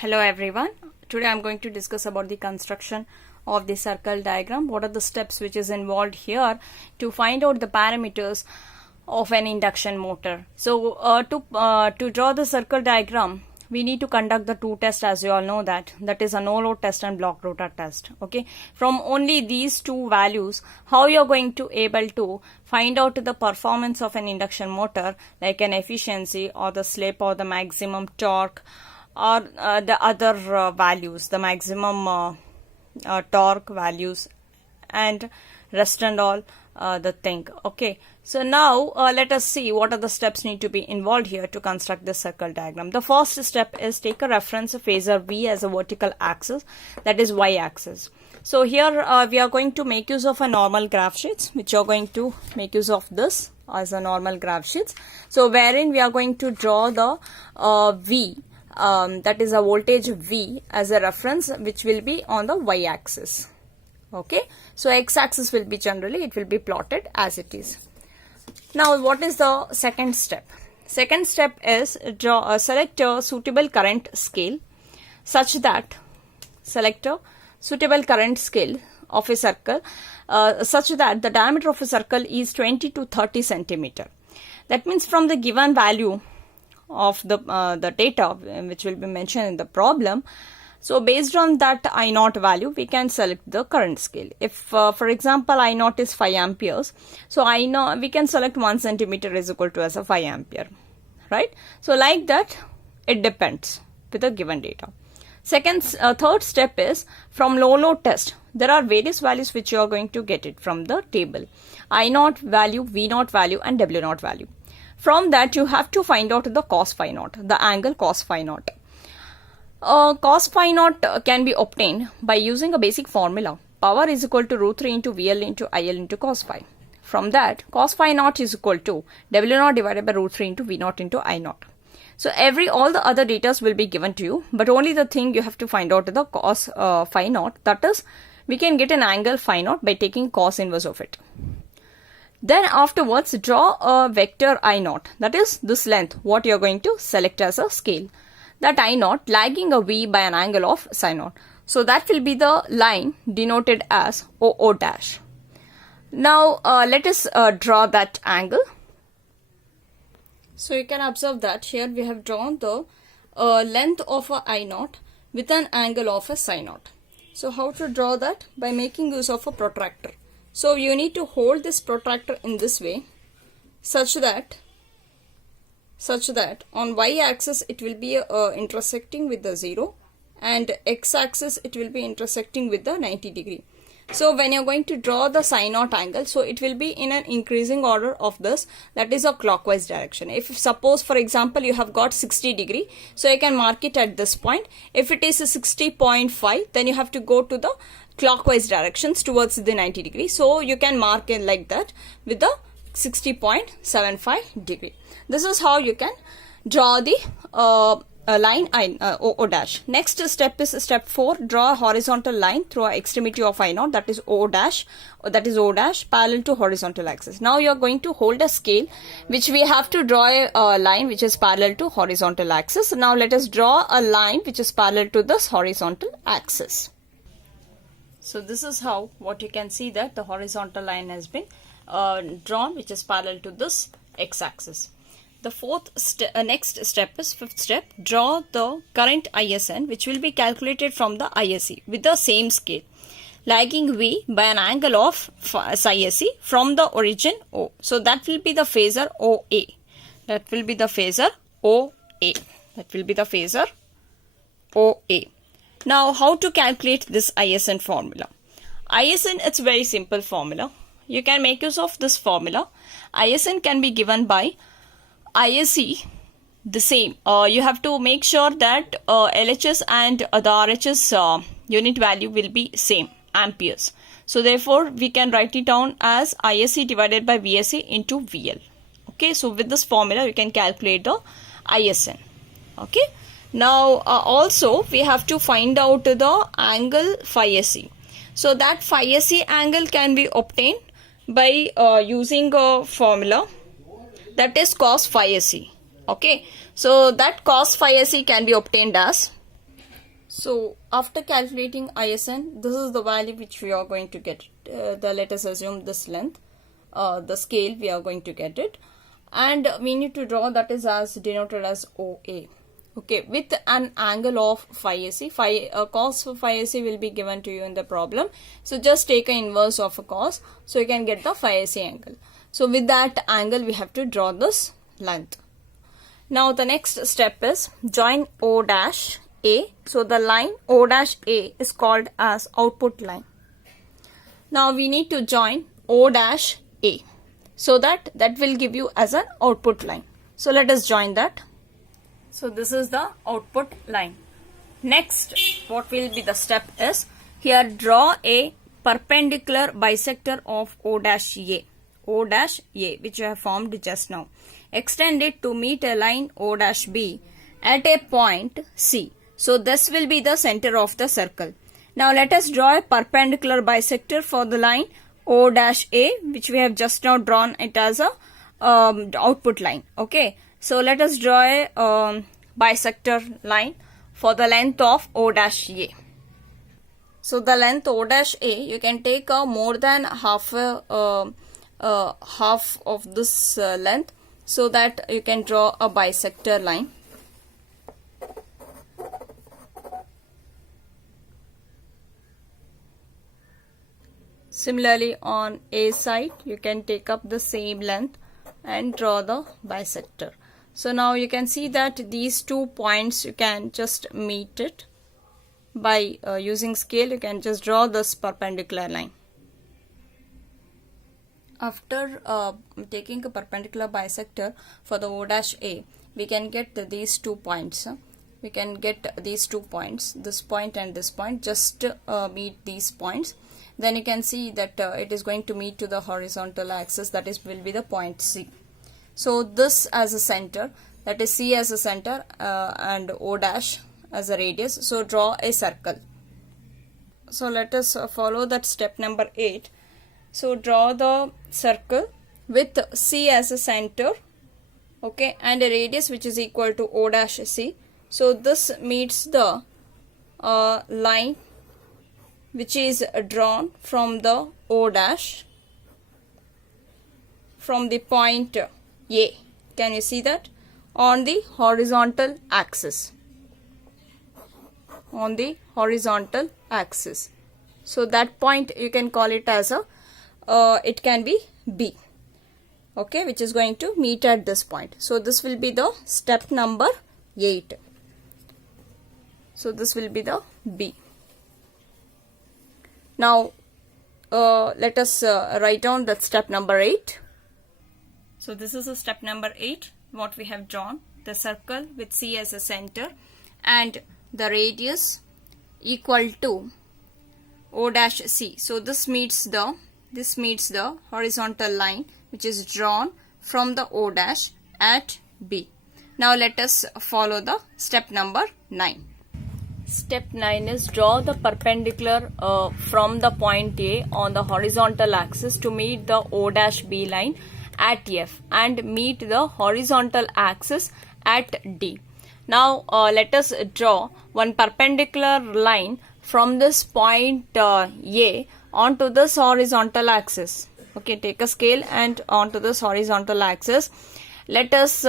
Hello everyone. Today I am going to discuss about the construction of the circle diagram. What are the steps which is involved here to find out the parameters of an induction motor. So to draw the circle diagram, we need to conduct the two tests, as you all know, that is a no load test and block rotor test. Okay, from only these two values, how you are going to able to find out the performance of an induction motor, like an efficiency or the slip or the maximum torque, or the other values, the maximum torque values and rest and all the thing. Okay, so now let us see what are the steps need to be involved here to construct this circle diagram. The first step is take a reference phasor V as a vertical axis, that is y axis. So here we are going to make use of a normal graph sheets, which are going to make use of this as a normal graph sheets. So wherein we are going to draw the V, that is a voltage V as a reference, which will be on the y axis. Okay, so x axis will be generally, it will be plotted as it is. Now what is the second step? Second step is select a suitable current scale such that suitable current scale of a circle such that the diameter of a circle is 20 to 30 centimeter. That means from the given value of the data which will be mentioned in the problem, so based on that I naught value, we can select the current scale. If for example I naught is 5 amperes, so I know we can select 1 centimeter is equal to as a 5 ampere, right? So like that, it depends with the given data. Third step is from low load test. There are various values which you are going to get it from the table: I naught value, V naught value and W naught value. From that you have to find out the cos phi naught, the angle cos phi naught. Cos phi naught can be obtained by using a basic formula: power is equal to root 3 into VL into IL into cos phi. From that, cos phi naught is equal to W naught divided by root 3 into V naught into I naught. So all the other data will be given to you, but only the thing you have to find out the cos phi naught. That is, we can get an angle phi naught by taking cos inverse of it. Then afterwards, draw a vector I naught, that is this length, what you are going to select as a scale. That I naught lagging a V by an angle of psi naught. So that will be the line denoted as OO dash. Now let us draw that angle. So you can observe that here we have drawn the length of a I naught with an angle of a psi naught. So how to draw that? By making use of a protractor. So you need to hold this protractor in this way such that on y axis it will be intersecting with the 0 and x axis it will be intersecting with the 90 degree. So when you are going to draw the psi naught angle, so it will be in an increasing order of this, that is a clockwise direction. If suppose for example you have got 60 degree, so you can mark it at this point. If it is a 60.5, then you have to go to the clockwise directions towards the 90 degree. So you can mark it like that with the 60.75 degree. This is how you can draw the line O dash. Next step is step 4. Draw a horizontal line through an extremity of I naught, that is O dash, parallel to horizontal axis. Now you are going to hold a scale which we have to draw a line which is parallel to horizontal axis. Now let us draw a line which is parallel to this horizontal axis. So this is how what you can see that the horizontal line has been drawn, which is parallel to this x-axis. The next step is fifth step. Draw the current ISN, which will be calculated from the ISC with the same scale, lagging V by an angle of psi SC from the origin O. So that will be the phasor OA. That will be the phasor OA. That will be the phasor OA. Now how to calculate this ISN formula? ISN, it's very simple formula. You can make use of this formula. ISN can be given by ISC the same. You have to make sure that LHS and the RHS unit value will be same, amperes. So therefore we can write it down as ISC divided by VSC into VL. Okay, so with this formula you can calculate the ISN. Okay, now also we have to find out the angle phi SC. So that phi SC angle can be obtained by using a formula, that is cos phi SC. Okay, so that cos phi SC can be obtained as So after calculating ISN, this is the value which we are going to get. Let us assume this length, the scale we are going to get it, and we need to draw that is as denoted as OA. Okay, with an angle of phi AC. Cos of phi AC will be given to you in the problem. So just take an inverse of a cos, so you can get the phi AC angle. So with that angle, we have to draw this length. Now the next step is join O dash A. So the line O dash A is called as output line. Now we need to join O dash A, so that will give you as an output line. So let us join that. So this is the output line. Next, what will be the step is, here draw a perpendicular bisector of O dash A. O dash A, which you have formed just now. Extend it to meet a line O dash B at a point C. So this will be the center of the circle. Now let us draw a perpendicular bisector for the line O dash A, which we have just now drawn it as a output line. Okay, so let us draw a bisector line for the length of O dash A. So the length O dash A, you can take more than half of this length, so that you can draw a bisector line. Similarly, on A side, you can take up the same length and draw the bisector. So now you can see that these 2 points, you can just meet it by using scale. You can just draw this perpendicular line. After taking a perpendicular bisector for the O dash A, we can get these 2 points. We can get these 2 points, this point and this point, just meet these points. Then you can see that it is going to meet to the horizontal axis, that is will be the point C. So this as a center, that is C as a center and O dash as a radius. So draw a circle. So let us follow that step number 8. So draw the circle with C as a center, okay, and a radius which is equal to O dash C. So this meets the line which is drawn from the O dash, from the point A. Can you see that? On the horizontal axis. On the horizontal axis. So that point you can call it as a, it can be B. Okay, which is going to meet at this point. So this will be the step number 8. So this will be the B. Now let us write down that step number 8. So this is a step number 8, what we have drawn, the circle with C as a center and the radius equal to O dash C. So this meets the horizontal line which is drawn from the O dash at B. Now let us follow the step number 9. Step 9 is draw the perpendicular from the point A on the horizontal axis to meet the O dash B line at F and meet the horizontal axis at D. Now let us draw one perpendicular line from this point A onto this horizontal axis. Okay, take a scale and onto this horizontal axis. Let us,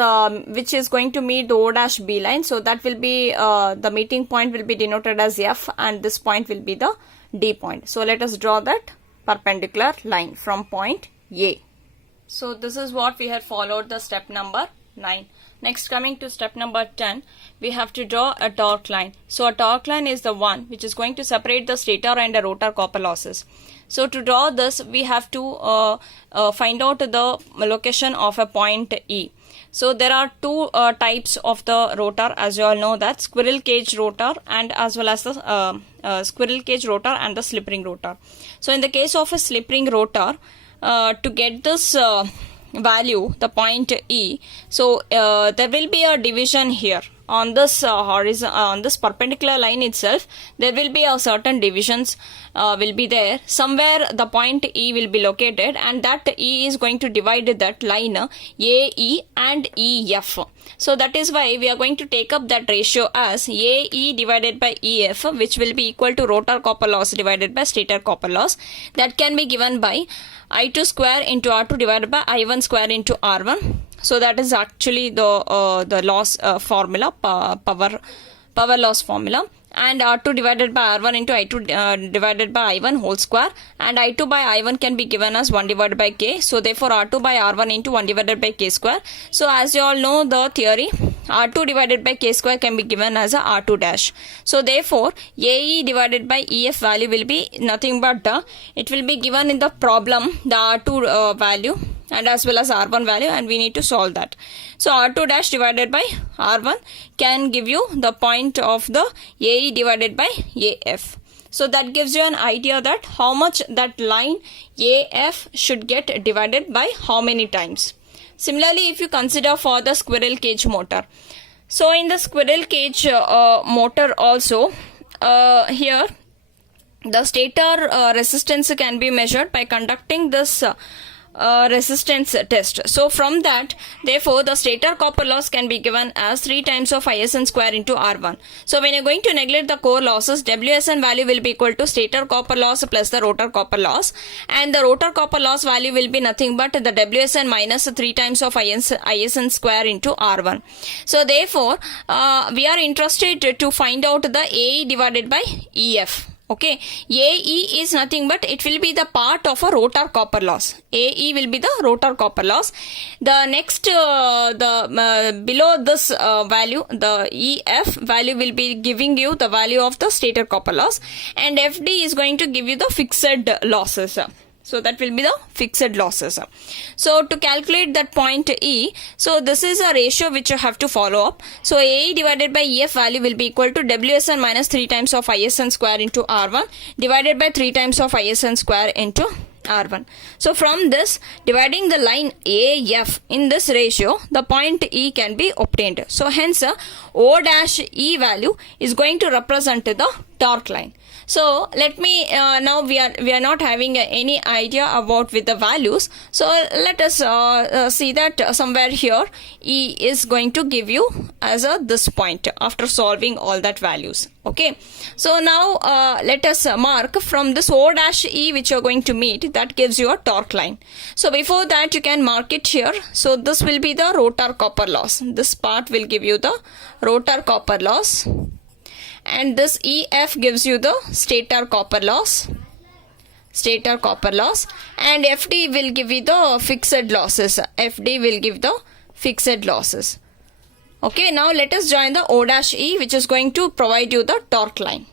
which is going to meet the O dash B line. So that will be, the meeting point will be denoted as F and this point will be the D point. So let us draw that perpendicular line from point A. So this is what we had followed the step number 9. Next, coming to step number 10, we have to draw a torque line. So a torque line is the one which is going to separate the stator and the rotor copper losses. So to draw this, we have to find out the location of a point E. So there are two types of the rotor, as you all know, that squirrel cage rotor and as well as the squirrel cage rotor and the slip ring rotor. So in the case of a slip ring rotor, to get this value, the point E, so there will be a division here. on this on this perpendicular line itself, there will be a certain divisions will be there. Somewhere the point E will be located, and that E is going to divide that line AE and EF. So that is why we are going to take up that ratio as AE divided by EF, which will be equal to rotor copper loss divided by stator copper loss. That can be given by I2 square into R2 divided by I1 square into R1. So that is actually the loss formula, power loss formula. And R2 divided by R1 into I2 divided by I1 whole square, and I2 by I1 can be given as 1 divided by K. So therefore R2 by R1 into 1 divided by K square. So as you all know the theory, R2 divided by K square can be given as a R2 dash. So therefore AE divided by EF value will be nothing but it will be given in the problem, the R2 value and as well as R1 value, and we need to solve that. So R2 dash divided by R1 can give you the point of the AE divided by AF. So that gives you an idea that how much that line AF should get divided by how many times. Similarly, if you consider for the squirrel cage motor. So in the squirrel cage motor also, here the stator resistance can be measured by conducting this resistance test. So from that, therefore the stator copper loss can be given as 3 times of ISN square into R1. So when you're going to neglect the core losses, WSN value will be equal to stator copper loss plus the rotor copper loss, and the rotor copper loss value will be nothing but the WSN minus 3 times of ISN square into R1. So therefore we are interested to find out the AE divided by EF. Okay, AE is nothing but it will be the part of a rotor copper loss. AE will be the rotor copper loss. The next, below this value, the EF value will be giving you the value of the stator copper loss, and FD is going to give you the fixed losses. So that will be the fixed losses. So to calculate that point E, so this is a ratio which you have to follow up. So AE divided by EF value will be equal to WSN minus 3 times of ISN square into R1 divided by 3 times of ISN square into R1. So from this, dividing the line AF in this ratio, the point E can be obtained. So hence O dash E value is going to represent the torque line. So let me now we are not having any idea about with the values. So let us see that somewhere here E is going to give you as this point after solving all that values. Okay. So now let us mark from this O dash E which you are going to meet, that gives you a torque line. So before that you can mark it here. So this will be the rotor copper loss. This part will give you the rotor copper loss. And this EF gives you the stator copper loss, and FD will give you the fixed losses. FD will give the fixed losses. Okay, now let us join the O dash E which is going to provide you the torque line.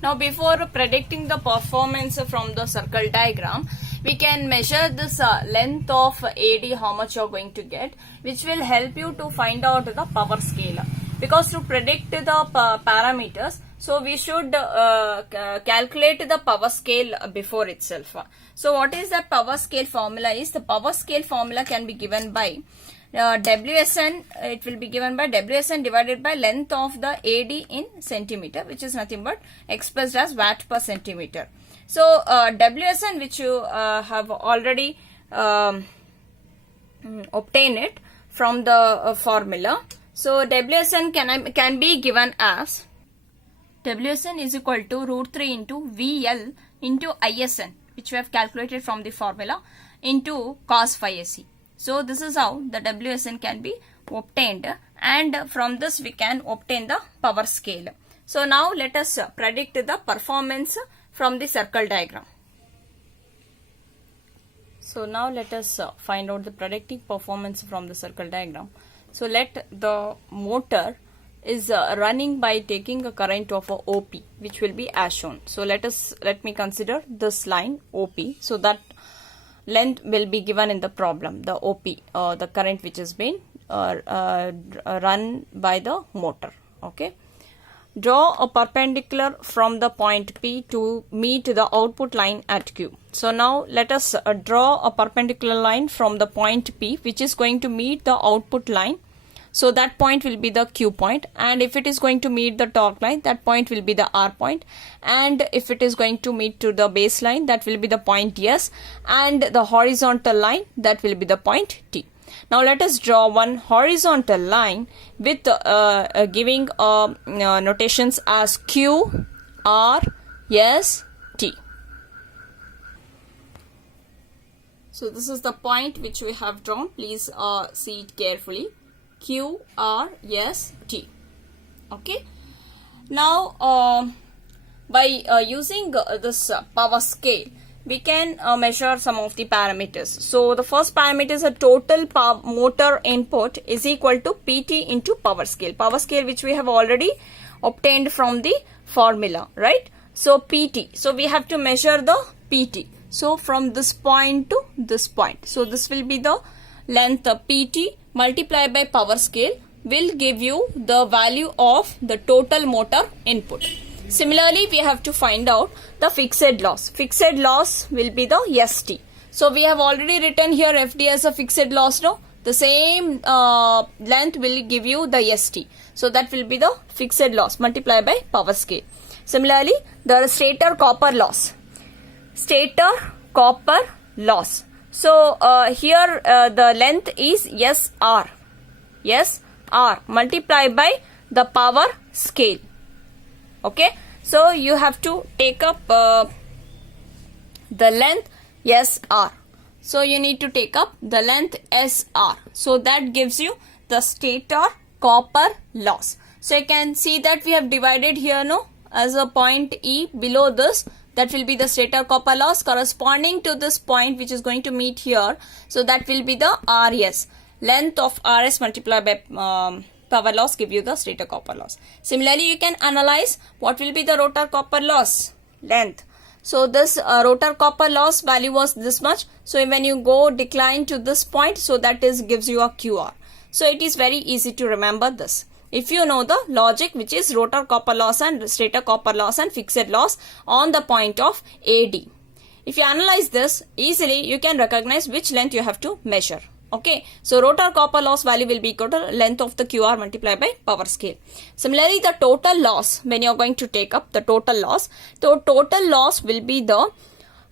Now before predicting the performance from the circle diagram, we can measure this length of AD, how much you are going to get, which will help you to find out the power scale. Because to predict the parameters, so we should calculate the power scale before itself. So what is the power scale formula is? The power scale formula can be given by WSN, it will be given by WSN divided by length of the AD in centimeter, which is nothing but expressed as watt per centimeter. So WSN, which you have already obtained it from the formula. So WSN can be given as WSN is equal to root 3 into VL into ISN, which we have calculated from the formula, into cos phi SE. So this is how the WSN can be obtained, and from this we can obtain the power scale. So now let us predict the performance from the circle diagram. So now let us find out the predicting performance from the circle diagram. So let the motor is running by taking a current of a OP, which will be as shown. So let me consider this line OP. So that length will be given in the problem, the OP, the current which has been run by the motor. Okay. Draw a perpendicular from the point P to meet the output line at Q. So now let us draw a perpendicular line from the point P which is going to meet the output line. so that point will be the Q point, and if it is going to meet the torque line, that point will be the R point, and if it is going to meet to the baseline, that will be the point S, and the horizontal line, that will be the point T. Now let us draw one horizontal line with giving notations as Q, R, S, T. So this is the point which we have drawn. Please see it carefully. Q, R, S, T. Okay. Now by using this power scale, we can measure some of the parameters. So the first parameter is a total power motor input is equal to PT into power scale. Power scale which we have already obtained from the formula, right? So PT. So we have to measure the PT. So from this point to this point. So this will be the length of PT multiplied by power scale will give you the value of the total motor input. Similarly, we have to find out the fixed loss. Fixed loss will be the ST. So we have already written here FD as a fixed loss, no? The same length will give you the ST. So that will be the fixed loss multiplied by power scale. Similarly, the stator copper loss. Stator copper loss. So here the length is SR. SR multiplied by the power scale. Okay. So you have to take up the length SR. So you need to take up the length SR. So that gives you the stator copper loss. So you can see that we have divided here, no, as a point E below this. That will be the stator copper loss corresponding to this point which is going to meet here. So that will be the RS. Length of RS multiplied by power loss give you the stator copper loss. Similarly, you can analyze what will be the rotor copper loss length. So this rotor copper loss value was this much. So when you go decline to this point, so that is gives you a QR. So it is very easy to remember this. If you know the logic which is rotor copper loss and stator copper loss and fixed loss on the point of AD. If you analyze this easily, you can recognize which length you have to measure. Okay, so rotor copper loss value will be equal to length of the QR multiplied by power scale. Similarly, the total loss, when you are going to take up the total loss, so total loss will be the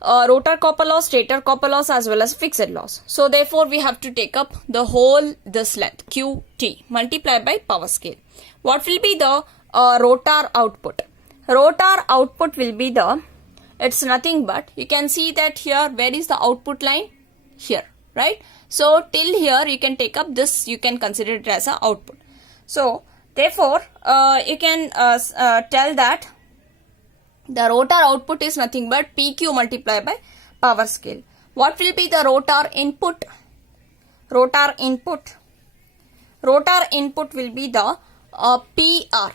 rotor copper loss, stator copper loss as well as fixed loss. So therefore, we have to take up the whole this length QT multiplied by power scale. What will be the rotor output? Rotor output will be the, it's nothing but, you can see that here, where is the output line? Here, right? So till here you can take up this, you can consider it as an output. So therefore, you can tell that the rotor output is nothing but PQ multiplied by power scale. What will be the rotor input? Rotor input. Rotor input will be the PR.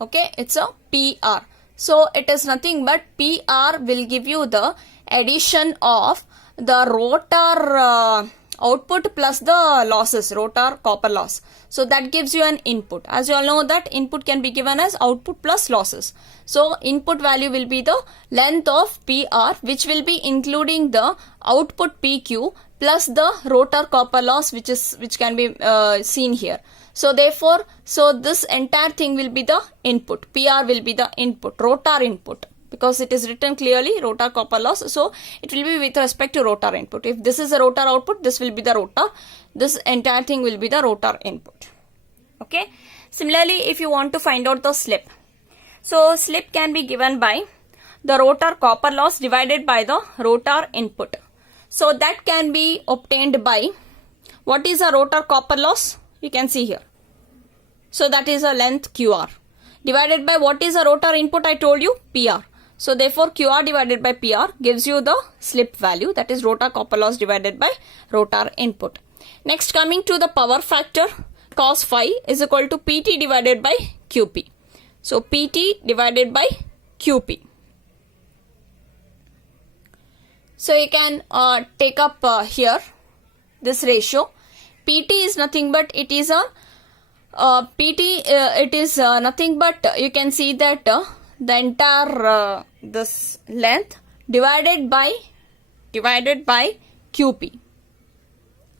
Okay, it's a PR. So it is nothing but PR will give you the addition of the rotor output plus the losses, rotor copper loss. So that gives you an input. As you all know that input can be given as output plus losses. So input value will be the length of PR, which will be including the output PQ plus the rotor copper loss, which can be seen here. So therefore, so this entire thing will be the input. PR will be the input, rotor input. Because it is written clearly rotor copper loss, so it will be with respect to rotor input. If this is a rotor output, this will be the rotor. This entire thing will be the rotor input. Okay. Similarly, if you want to find out the slip, so slip can be given by the rotor copper loss divided by the rotor input. So that can be obtained by, what is a rotor copper loss? You can see here. So that is a length QR divided by what is a rotor input? I told you PR. So therefore, QR divided by PR gives you the slip value, that is rotor copper loss divided by rotor input. Next, coming to the power factor, cos phi is equal to PT divided by QP. So PT divided by QP. So you can take up here this ratio. PT is nothing but it is a it is nothing but you can see that the entire this length divided by QP.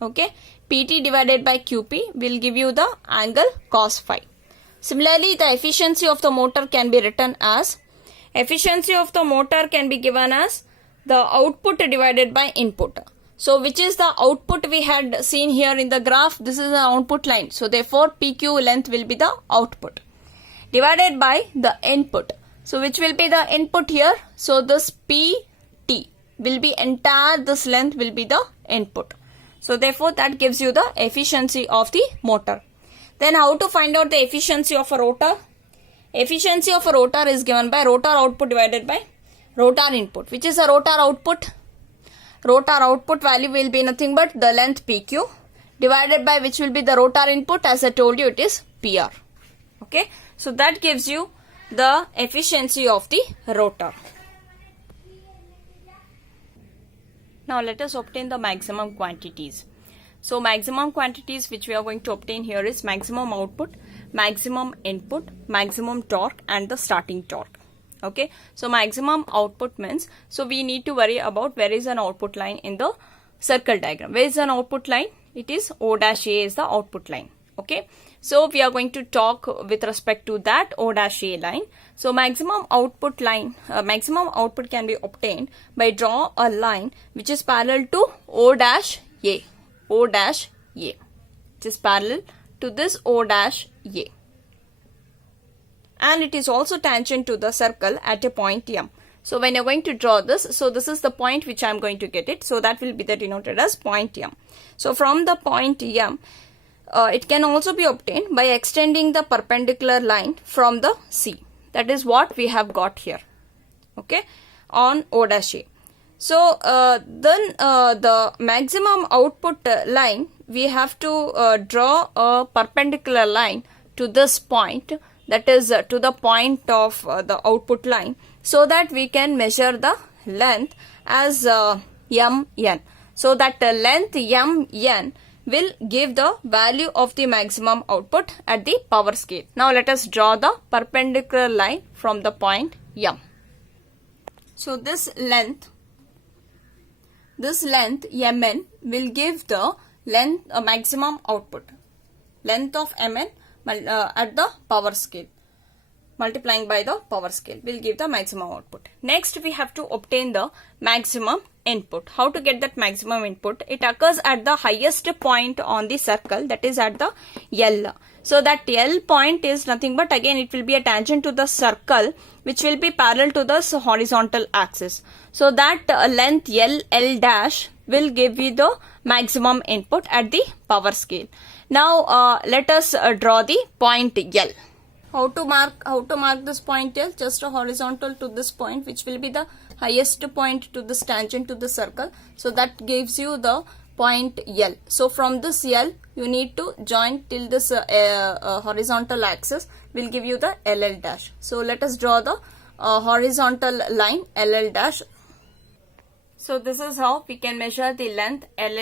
Okay, PT divided by QP will give you the angle cos phi. Similarly, the efficiency of the motor can be written as, efficiency of the motor can be given as the output divided by input. So which is the output we had seen here in the graph? This is the output line. So therefore PQ length will be the output divided by the input. So which will be the input here? So this PT will be entire, this length will be the input. So therefore that gives you the efficiency of the motor. Then how to find out the efficiency of a rotor? Efficiency of a rotor is given by rotor output divided by rotor input. Which is a rotor output? Rotor output value will be nothing but the length PQ divided by which will be the rotor input. As I told you, it is PR. Okay. So that gives you the efficiency of the rotor. Now let us obtain the maximum quantities. So maximum quantities which we are going to obtain here is maximum output, maximum input, maximum torque and the starting torque. Okay, so maximum output means, so we need to worry about where is an output line in the circle diagram. Where is an output line? It is O-A is the output line. Okay, so we are going to talk with respect to that O-A line. So maximum output line, maximum output can be obtained by draw a line which is parallel to O-A. O-A, which is parallel to this O-A. And it is also tangent to the circle at a point M. So when you're going to draw this, so this is the point which I'm going to get it. So that will be denoted as point M. So from the point M, it can also be obtained by extending the perpendicular line from the C. That is what we have got here. Okay, on O-A. So then the maximum output line, we have to draw a perpendicular line to this point, that is to the point of the output line, so that we can measure the length as mn. So that length mn will give the value of the maximum output at the power scale. Now let us draw the perpendicular line from the point M. So this length mn will give the length maximum output. Length of mn at the power scale, multiplying by the power scale, will give the maximum output. Next we have to obtain the maximum input. How to get that maximum input? It occurs at the highest point on the circle, that is at the L. So that L point is nothing but, again it will be a tangent to the circle which will be parallel to the horizontal axis. So that length L dash will give you the maximum input at the power scale. Now let us draw the point L. How to mark this point L? Just a horizontal to this point, which will be the highest point to this tangent to the circle. So that gives you the point L. So from this L, you need to join till this horizontal axis, will give you the LL dash. So let us draw the horizontal line LL dash. So this is how we can measure the length LL